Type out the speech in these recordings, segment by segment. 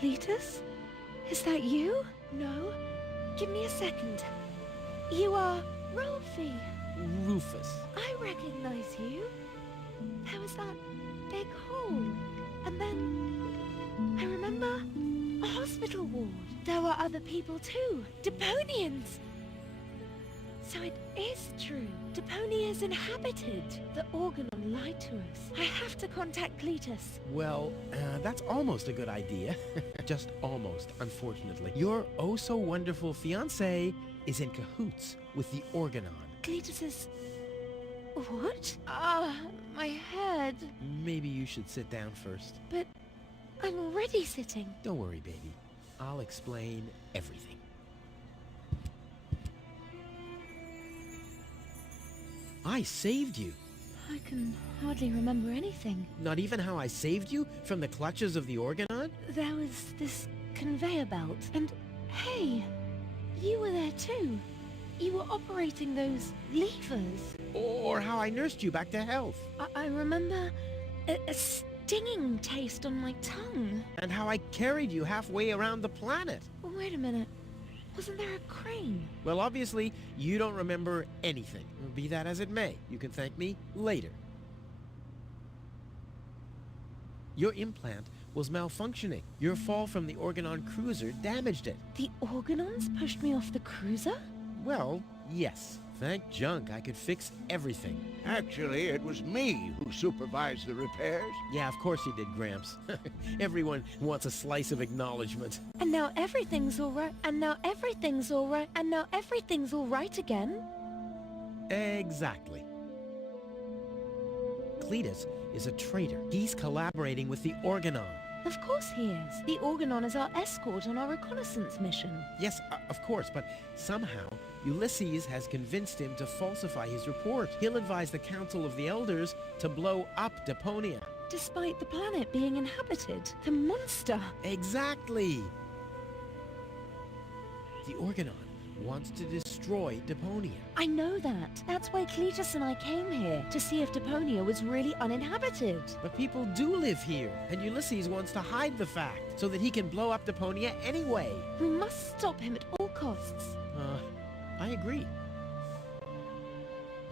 Cletus? Is that you? No. Give me a second. You are Rolfie. Rufus. I recognize you. There was that big hole. And then I remember a hospital ward. There were other people too. Deponians! So it is true. Deponia is inhabited. The Organon lied to us. I have to contact Cletus. Well, that's almost a good idea. Just almost, unfortunately. Your oh-so-wonderful fiancé is in cahoots with the Organon. Cletus is... What? My head. Maybe you should sit down first. But I'm already sitting. Don't worry, baby. I'll explain everything. I saved you. I can hardly remember anything. Not even how I saved you from the clutches of the Organon? There was this conveyor belt, and hey, you were there too. You were operating those levers. Or how I nursed you back to health. I remember a stinging taste on my tongue. And how I carried you halfway around the planet. Wait a minute. Wasn't there a crane? Well, obviously, you don't remember anything. Be that as it may, you can thank me later. Your implant was malfunctioning. Your fall from the Organon cruiser damaged it. The Organons pushed me off the cruiser? Well, yes. Thank junk I could fix everything. Actually, it was me who supervised the repairs. Yeah, of course you did, Gramps. Everyone wants a slice of acknowledgement. And now everything's all right. And now everything's all right. And now everything's all right again. Exactly. Cletus is a traitor. He's collaborating with the Organon. Of course he is. The Organon is our escort on our reconnaissance mission. Yes, of course, but somehow Ulysses has convinced him to falsify his report. He'll advise the Council of the Elders to blow up Deponia. Despite the planet being inhabited. The monster. Exactly. The Organon wants to destroy Deponia. I know that. That's why Cletus and I came here, to see if Deponia was really uninhabited. But people do live here, and Ulysses wants to hide the fact, so that he can blow up Deponia anyway. We must stop him at all costs. I agree.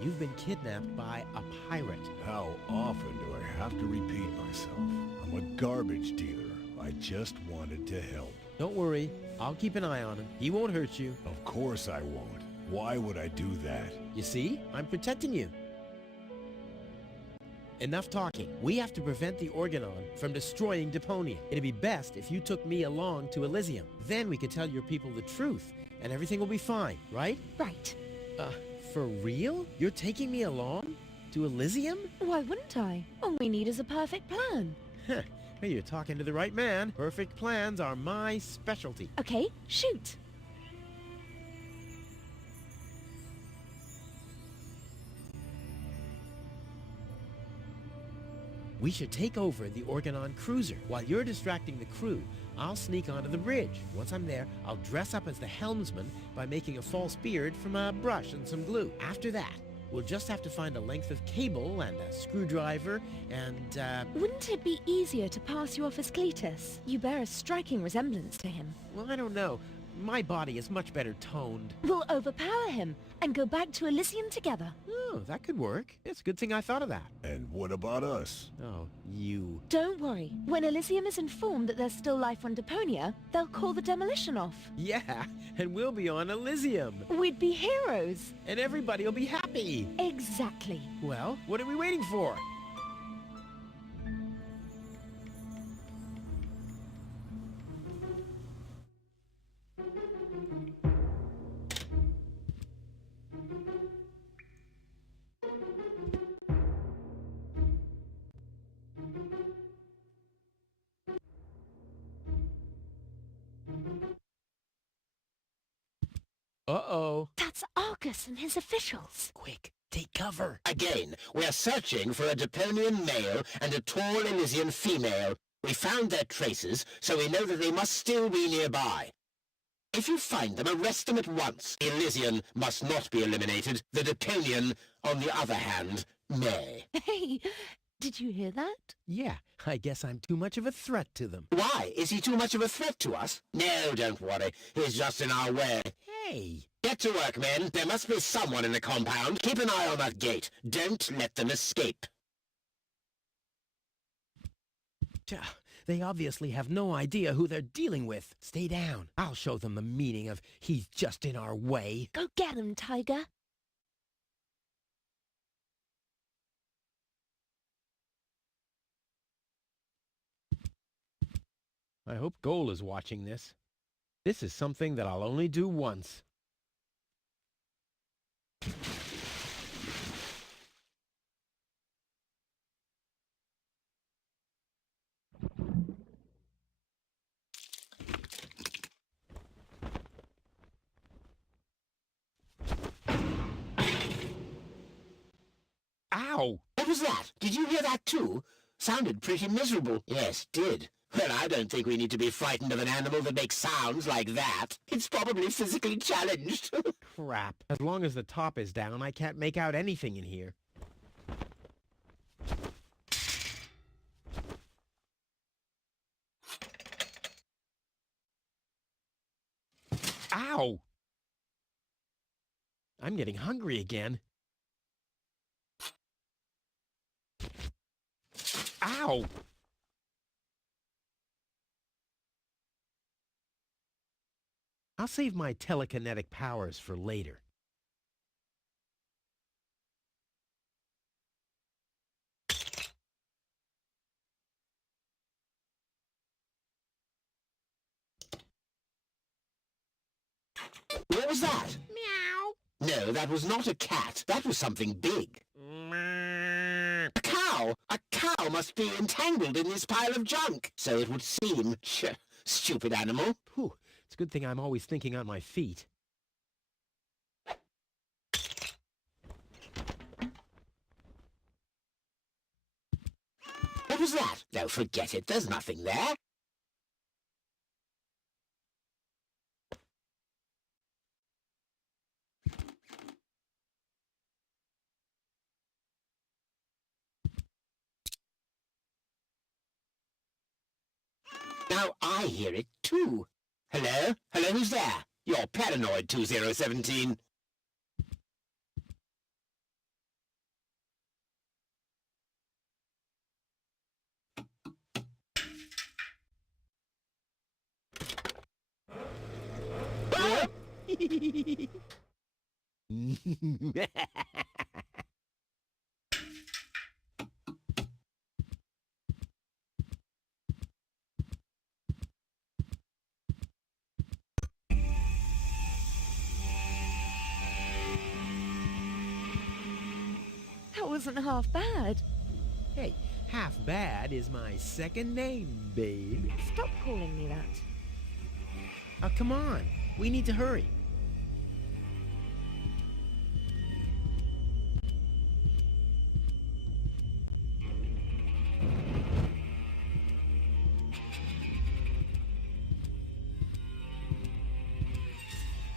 You've been kidnapped by a pirate. How often do I have to repeat myself? I'm a garbage dealer. I just wanted to help. Don't worry, I'll keep an eye on him. He won't hurt you. Of course I won't. Why would I do that? You see? I'm protecting you. Enough talking. We have to prevent the Organon from destroying Deponia. It'd be best if you took me along to Elysium. Then we could tell your people the truth, and everything will be fine, right? Right. For real? You're taking me along? To Elysium? Why wouldn't I? All we need is a perfect plan. Huh. Well, you're talking to the right man. Perfect plans are my specialty. Okay, shoot. We should take over the Organon cruiser. While you're distracting the crew, I'll sneak onto the bridge. Once I'm there, I'll dress up as the helmsman by making a false beard from a brush and some glue. After that, we'll just have to find a length of cable and a screwdriver and, Wouldn't it be easier to pass you off as Cletus? You bear a striking resemblance to him. well, I don't know. My body is much better toned. We'll overpower him and go back to Elysium together. Oh, that could work. It's a good thing I thought of that. And what about us? Oh, you. Don't worry. When Elysium is informed that there's still life on Deponia, they'll call the demolition off. Yeah, and we'll be on Elysium. We'd be heroes. And everybody will be happy. Exactly. Well, what are we waiting for? Uh-oh. That's Argus and his officials. Quick, take cover. Again, we're searching for a Deponian male and a tall Elysian female. We found their traces, so we know that they must still be nearby. If you find them, arrest them at once. The Elysian must not be eliminated. The Deponian, on the other hand, may. Hey, Did you hear that? Yeah, I guess I'm too much of a threat to them. Why? Is he too much of a threat to us? No, don't worry. He's just in our way. Hey! Get to work, men. There must be someone in the compound. Keep an eye on that gate. Don't let them escape. They obviously have no idea who they're dealing with. Stay down. I'll show them the meaning of he's just in our way. Go get him, Tiger. I hope Goal is watching this. This is something that I'll only do once. Ow! What was that? Did you hear that too? Sounded pretty miserable. Yes, did. Well, I don't think we need to be frightened of an animal that makes sounds like that. It's probably physically challenged. Crap. As long as the top is down, I can't make out anything in here. Ow! I'm getting hungry again. Ow! I'll save my telekinetic powers for later. What was that? Meow! No, that was not a cat. That was something big. A cow! A cow must be entangled in this pile of junk. So it would seem. Stupid animal. Whew, it's a good thing I'm always thinking on my feet. What was that? No, forget it. There's nothing there. Now I hear it too. Hello? Hello, who's there? You're paranoid, 2017. That wasn't half bad. Hey, half bad is my second name, babe. Stop calling me that. Oh, come on. We need to hurry.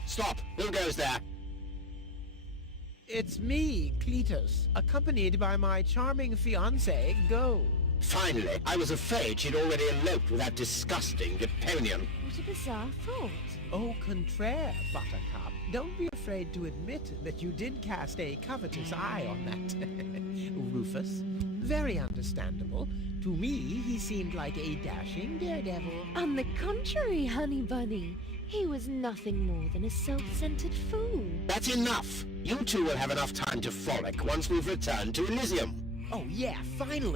Stop! Who goes there? It's me, Cletus, accompanied by my charming fiancée, Go. Finally, I was afraid she'd already eloped with that disgusting Deponian. What a bizarre thought. Au contraire, Buttercup. Don't be afraid to admit that you did cast a covetous eye on that Rufus. Very understandable. To me, he seemed like a dashing daredevil. On the contrary, honey bunny. He was nothing more than a self-centered fool. That's enough! You two will have enough time to frolic once we've returned to Elysium. Oh yeah, final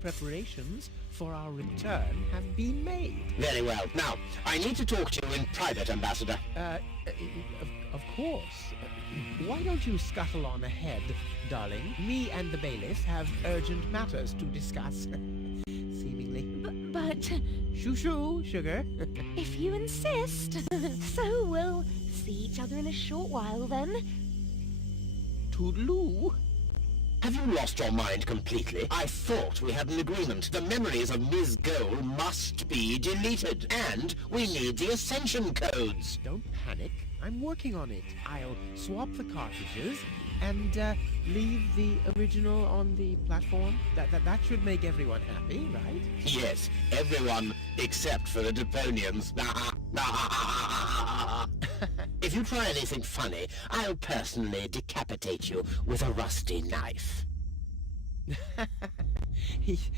preparations for our return have been made. Very well. Now, I need to talk to you in private, Ambassador. Of course. Why don't you scuttle on ahead, darling? Me and the bailiff have urgent matters to discuss. Seemingly. But Shoo-shoo, sugar. if you insist, so we'll see each other in a short while then. Toodaloo. Have you lost your mind completely? I thought we had an agreement. The memories of Ms. Goal must be deleted, and we need the Ascension codes. Don't panic. I'm working on it. I'll swap the cartridges, and leave the original on the platform? That should make everyone happy, right? Yes, everyone except for the Deponians. If you try anything funny, I'll personally decapitate you with a rusty knife. Yikes.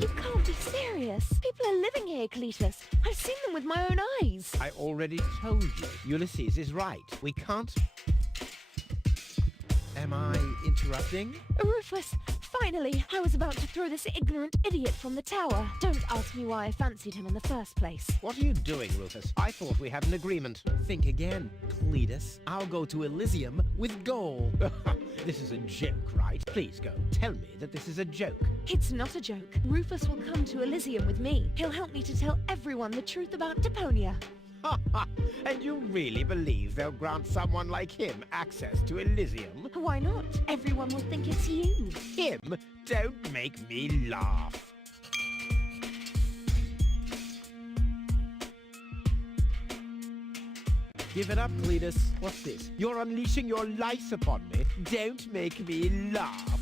You can't be serious. People are living here, Cletus. I've seen them with my own eyes. I already told you. Ulysses is right. We can't... Am I interrupting? Rufus, finally, I was about to throw this ignorant idiot from the tower. Don't ask me why I fancied him in the first place. What are you doing, Rufus? I thought we had an agreement. Think again, Cletus. I'll go to Elysium with gold. This is a joke, right? Please go. Tell me that this is a joke. It's not a joke. Rufus will come to Elysium with me. He'll help me to tell everyone the truth about Deponia. And you really believe they'll grant someone like him access to Elysium? Why not? Everyone will think it's you. Him? Don't make me laugh. Give it up, Cletus. What's this? You're unleashing your lice upon me. Don't make me laugh.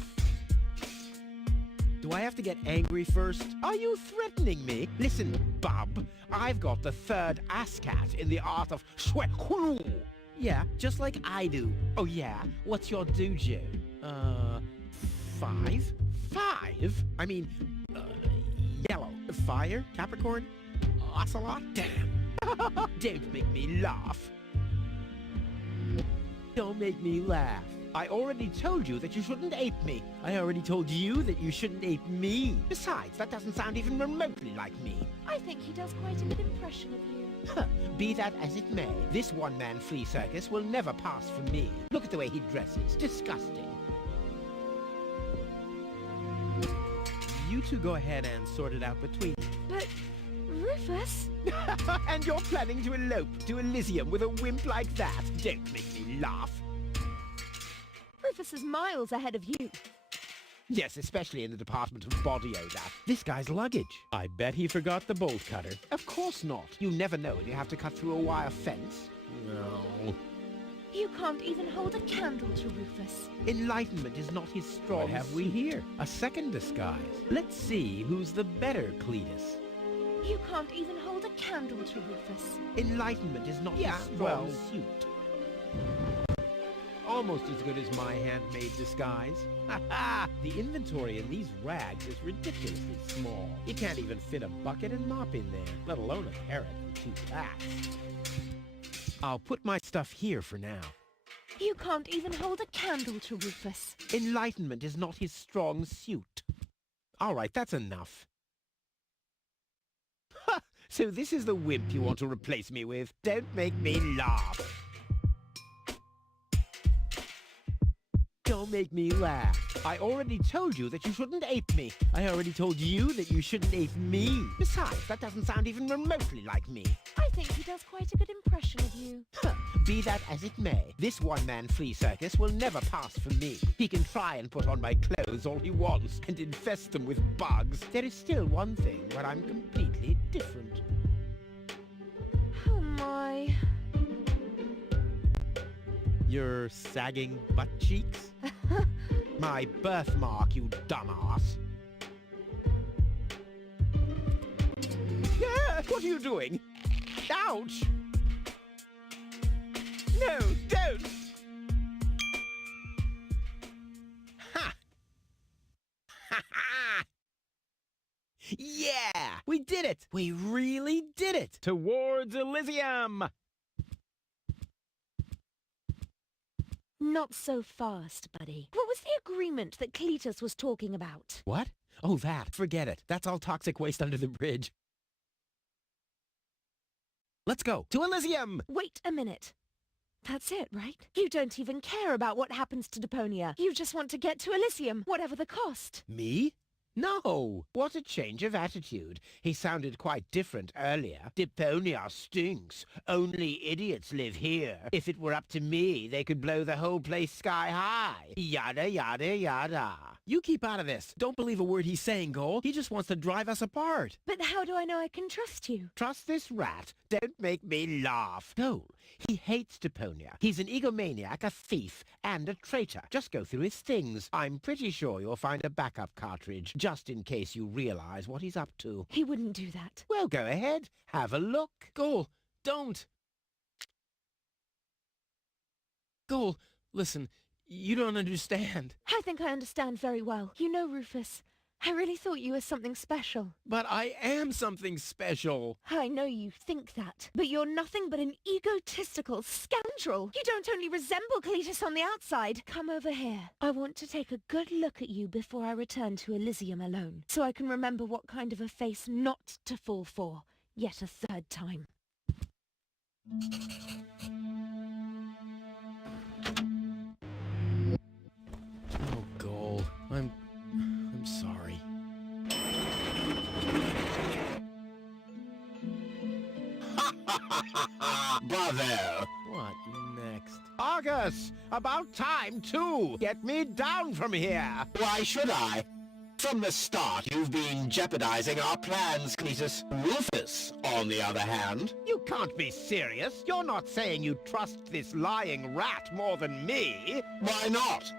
Do I have to get angry first? Are you threatening me? Listen, bub. I've got the third ASCAT in the art of shwekulu. Yeah, just like I do. Oh yeah? What's your dojo? 5? 5? I mean, yellow. Fire? Capricorn? Ocelot? Damn. Don't make me laugh. Don't make me laugh. I already told you that you shouldn't ape me. I already told you that you shouldn't ape me. Besides, that doesn't sound even remotely like me. I think he does quite a good impression of you. Huh. Be that as it may, this one-man flea circus will never pass for me. Look at the way he dresses. Disgusting. You two go ahead and sort it out between you. But, Rufus? And you're planning to elope to Elysium with a wimp like that? Don't make me laugh. Rufus is miles ahead of you. Yes, especially in the department of body odor. This guy's luggage. I bet he forgot the bolt cutter. Of course not. You never know if you have to cut through a wire fence. No. You can't even hold a candle to Rufus. Enlightenment is not his strong What have we suit. here? A second disguise. Let's see who's the better Cletus. You can't even hold a candle to Rufus. Enlightenment is not Yeah, his strong well- suit. Almost as good as my handmade disguise. Ha ha! The inventory in these rags is ridiculously small. You can't even fit a bucket and mop in there, let alone a parrot and 2 cats. I'll put my stuff here for now. You can't even hold a candle to Rufus. Enlightenment is not his strong suit. All right, that's enough. Ha! So this is the wimp you want to replace me with? Don't make me laugh. Don't make me laugh. I already told you that you shouldn't ape me. I already told you that you shouldn't ape me. Besides, that doesn't sound even remotely like me. I think he does quite a good impression of you. Be that as it may, this one-man flea circus will never pass for me. He can try and put on my clothes all he wants and infest them with bugs. There is still one thing where I'm completely different. Oh my. Your sagging butt cheeks? My birthmark, you dumbass. Yeah, what are you doing? Ouch! No, don't! Ha! Ha ha! Yeah! We did it! We really did it! Towards Elysium! Not so fast, buddy. What was the agreement that Cletus was talking about? What? Oh, that. Forget it. That's all toxic waste under the bridge. Let's go to Elysium! Wait a minute. That's it, right? You don't even care about what happens to Deponia. You just want to get to Elysium, whatever the cost. Me? No! What a change of attitude. He sounded quite different earlier. Deponia stinks. Only idiots live here. If it were up to me, they could blow the whole place sky high. Yada, yada, yada. You keep out of this. Don't believe a word he's saying, Goal. He just wants to drive us apart. But how do I know I can trust you? Trust this rat? Don't make me laugh. Goal, he hates Deponia. He's an egomaniac, a thief, and a traitor. Just go through his things. I'm pretty sure you'll find a backup cartridge, just in case you realize what he's up to. He wouldn't do that. Well, go ahead. Have a look. Goal, don't. Goal, listen, you don't understand. I think I understand very well. You know, Rufus, I really thought you were something special. But I am something special. I know you think that, but you're nothing but an egotistical scoundrel. You don't only resemble Cletus on the outside. Come over here. I want to take a good look at you before I return to Elysium alone, so I can remember what kind of a face not to fall for, yet a third time. Oh, Goal, I'm sorry. Bravo! What next? Argus! About time, too! Get me down from here! Why should I? From the start, you've been jeopardizing our plans, Cletus. Rufus, on the other hand... You can't be serious. You're not saying you trust this lying rat more than me. Why not?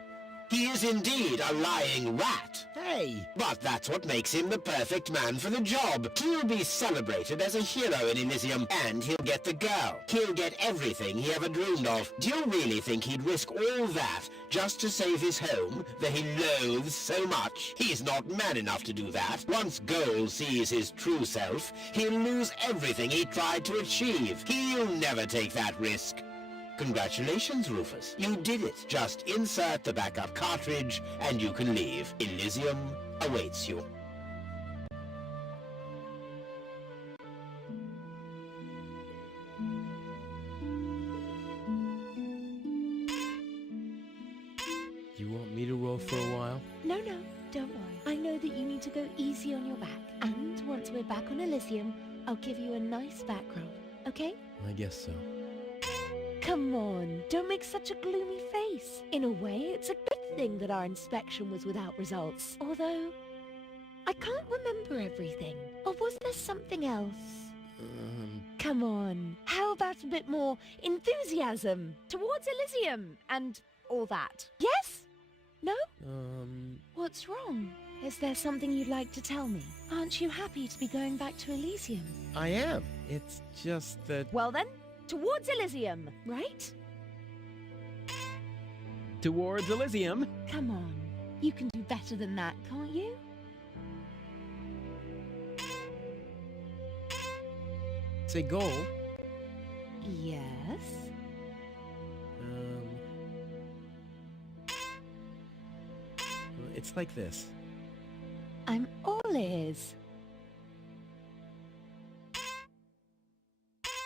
He is indeed a lying rat. Hey! But that's what makes him the perfect man for the job. He'll be celebrated as a hero in Elysium, and he'll get the girl. He'll get everything he ever dreamed of. Do you really think he'd risk all that just to save his home that he loathes so much? He's not man enough to do that. Once Goal sees his true self, he'll lose everything he tried to achieve. He'll never take that risk. Congratulations, Rufus. You did it. Just insert the backup cartridge and you can leave. Elysium awaits you. You want me to row for a while? No, don't worry. I know that you need to go easy on your back. And once we're back on Elysium, I'll give you a nice back rub, okay? I guess so. Come on, don't make such a gloomy face. In a way, it's a good thing that our inspection was without results. Although, I can't remember everything. Or was there something else? Come on, how about a bit more enthusiasm towards Elysium and all that? Yes? No? What's wrong? Is there something you'd like to tell me? Aren't you happy to be going back to Elysium? I am. It's just that... Well then, towards Elysium, right? Towards Elysium? Come on, you can do better than that, can't you? Say Goal. Yes? It's like this. I'm all ears.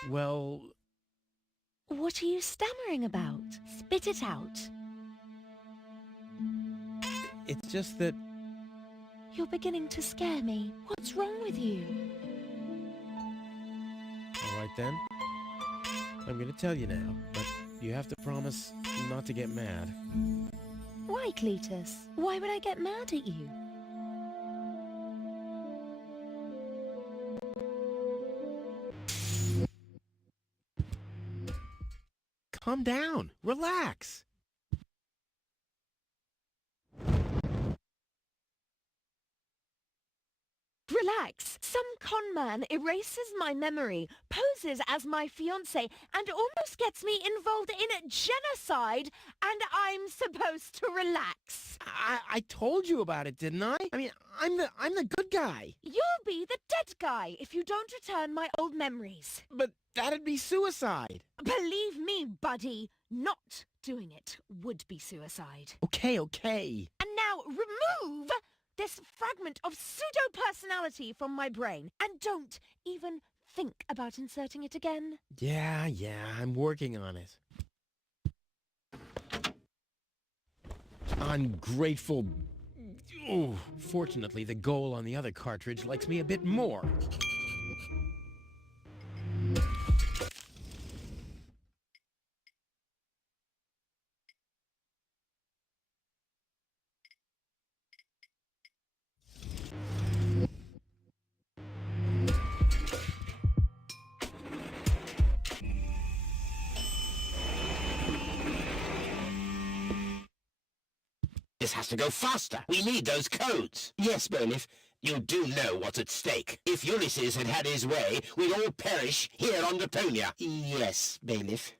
Well... What are you stammering about? Spit it out. It's just that... You're beginning to scare me. What's wrong with you? All right then. I'm gonna tell you now, but you have to promise not to get mad. Why, Cletus? Why would I get mad at you? Calm down. Relax. Relax. Some con man erases my memory, poses as my fiancé, and almost gets me involved in genocide, and I'm supposed to relax. I told you about it, didn't I? I mean, I'm the good guy. You'll be the dead guy if you don't return my old memories. But that'd be suicide. Believe me, buddy, not doing it would be suicide. Okay. And now remove this fragment of pseudo-personality from my brain, and don't even think about inserting it again. Yeah, I'm working on it. ungrateful... Oh, fortunately, the goal on the other cartridge likes me a bit more. This has to go faster. We need those codes. Yes, Bailiff. You do know what's at stake. If Ulysses had had his way, we'd all perish here on Deponia. Yes, Bailiff.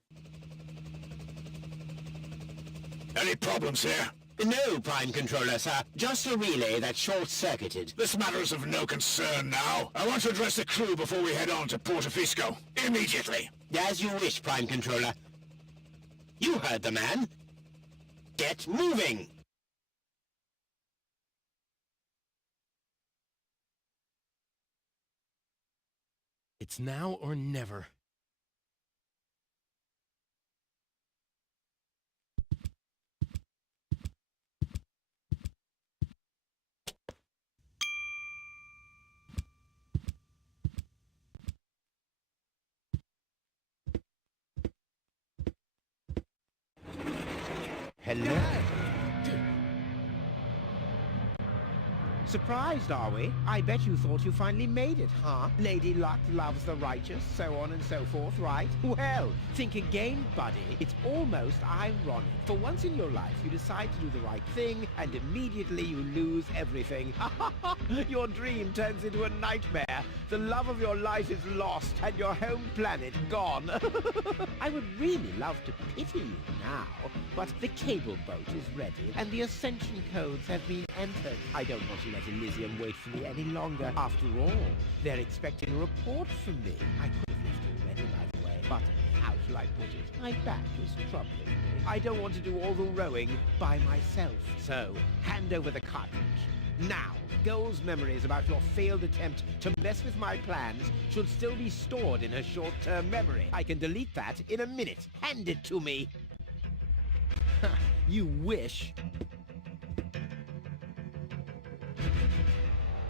Any problems here? No, Prime Controller, sir. Just a relay that's short-circuited. This matter is of no concern now. I want to address the crew before we head on to Portofisco. Immediately. As you wish, Prime Controller. You heard the man. Get moving! It's now or never. Hello? Surprised, are we? I bet you thought you finally made it, huh? Lady Luck loves the righteous, so on and so forth, right? Well, think again, buddy. It's almost ironic. For once in your life, you decide to do the right thing, and immediately you lose everything. Your dream turns into a nightmare. The love of your life is lost, and your home planet gone. I would really love to pity you now, but the cable boat is ready, and the ascension codes have been entered. I don't want to let Elysium wait for me any longer. After all, they're expecting a report from me. I could have left already, by the way, but how shall I put it? My back is troubling me. I don't want to do all the rowing by myself. So, hand over the cartridge. Now, Goal's memories about your failed attempt to mess with my plans should still be stored in her short-term memory. I can delete that in a minute. Hand it to me. You wish.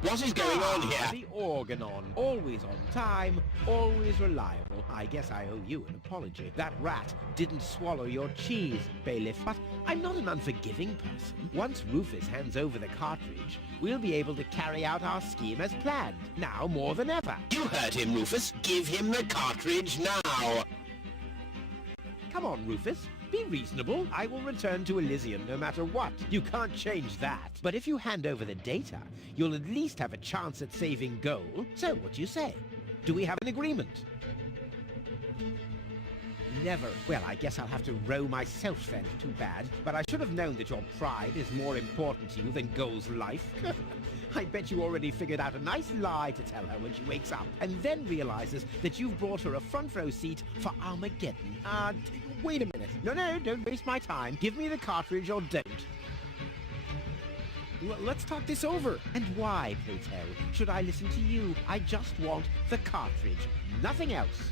What is going on here? The Organon. Always on time, always reliable. I guess I owe you an apology. That rat didn't swallow your cheese, Bailiff. But I'm not an unforgiving person. Once Rufus hands over the cartridge, we'll be able to carry out our scheme as planned. Now more than ever. You heard him, Rufus. Give him the cartridge now. Come on, Rufus. Be reasonable. I will return to Elysium no matter what. You can't change that. But if you hand over the data, you'll at least have a chance at saving Goal. So what do you say? Do we have an agreement? Never. Well, I guess I'll have to row myself then. Too bad. But I should have known that your pride is more important to you than Goal's life. I bet you already figured out a nice lie to tell her when she wakes up, and then realizes that you've brought her a front row seat for Armageddon. Wait a minute. No, don't waste my time. Give me the cartridge or don't. Let's talk this over. And why, pray tell, should I listen to you? I just want the cartridge. Nothing else.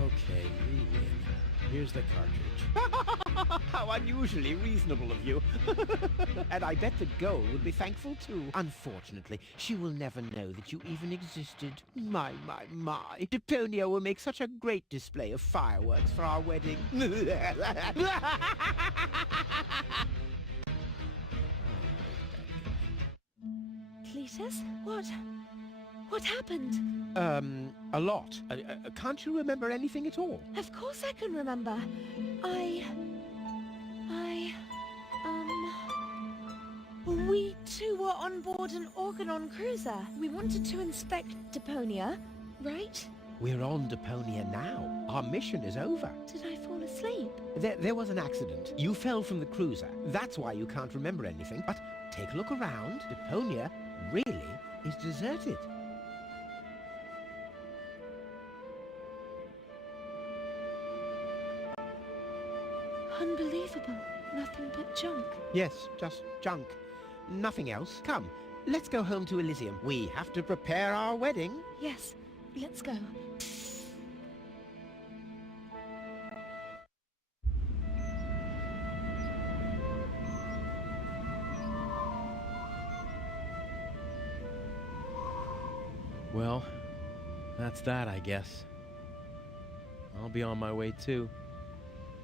Okay, we win. Here's the cartridge. How unusually reasonable of you. And I bet the Goal would be thankful too. Unfortunately, she will never know that you even existed. My. Deponia will make such a great display of fireworks for our wedding. Cletus? What happened? A lot. Can't you remember anything at all? Of course I can remember. We two were on board an Organon cruiser. We wanted to inspect Deponia, right? We're on Deponia now. Our mission is over. Did I fall asleep? There was an accident. You fell from the cruiser. That's why you can't remember anything. But take a look around. Deponia really is deserted. Unbelievable. Nothing but junk. Yes, just junk. Nothing else. Come, let's go home to Elysium. We have to prepare our wedding. Yes, let's go. Well, that's that, I guess. I'll be on my way too.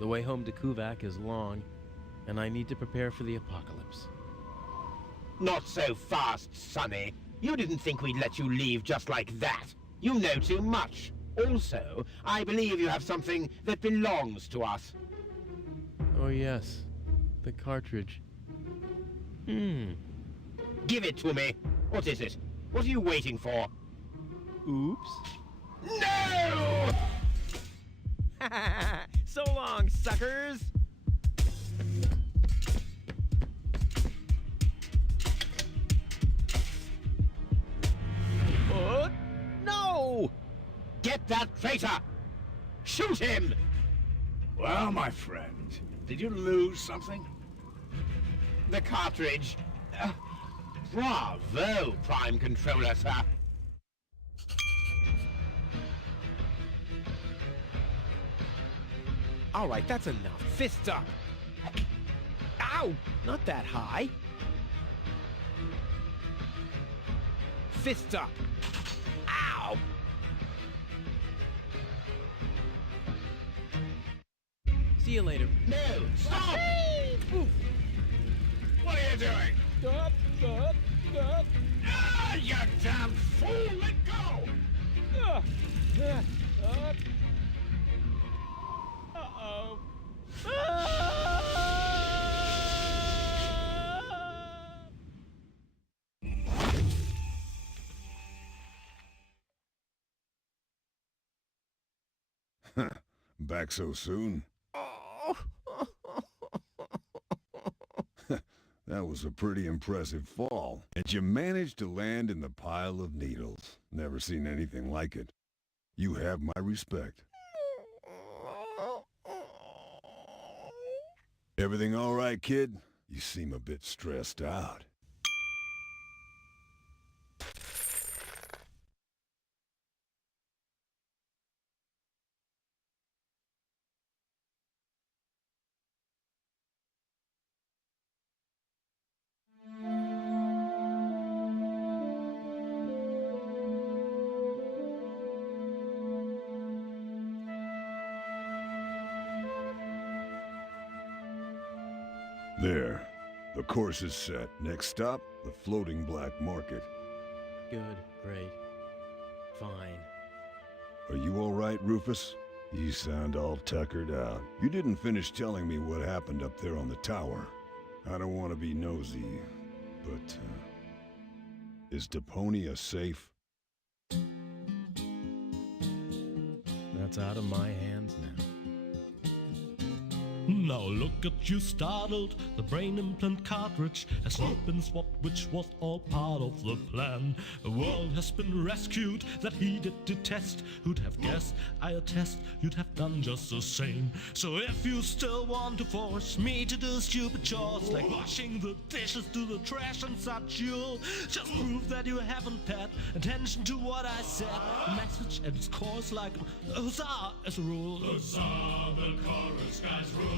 The way home to Kuvak is long, and I need to prepare for the apocalypse. Not so fast, Sonny. You didn't think we'd let you leave just like that. You know too much. Also, I believe you have something that belongs to us. Oh yes, the cartridge. Give it to me. What is it? What are you waiting for? Oops. No! So long, suckers! No! Get that traitor! Shoot him! Well, my friend, did you lose something? The cartridge. Bravo, Prime Controller, sir. All right, that's enough. Fists up. Ow! Not that high. Fists up. Ow! See you later. No! Stop! What are you doing? Stop! Ah, you damn fool! Let go! Uh-oh. Back so soon? That was a pretty impressive fall. And you managed to land in the pile of needles. Never seen anything like it. You have my respect. Everything all right, kid? You seem a bit stressed out. There. The course is set. Next stop, the floating black market. Good, great, fine. Are you all right, Rufus? You sound all tuckered out. You didn't finish telling me what happened up there on the tower. I don't want to be nosy, but, is Deponia safe? That's out of my hands now. Now look at you startled, the brain implant cartridge has not been swapped, which was all part of the plan. A world has been rescued that he did detest. Who'd have guessed, I attest, you'd have done just the same. So if you still want to force me to do stupid chores like washing the dishes, do the trash and such, you'll just prove that you haven't paid attention to what I said. The message at its core is like a huzzah as a rule. Huzzah, the chorus guys rule.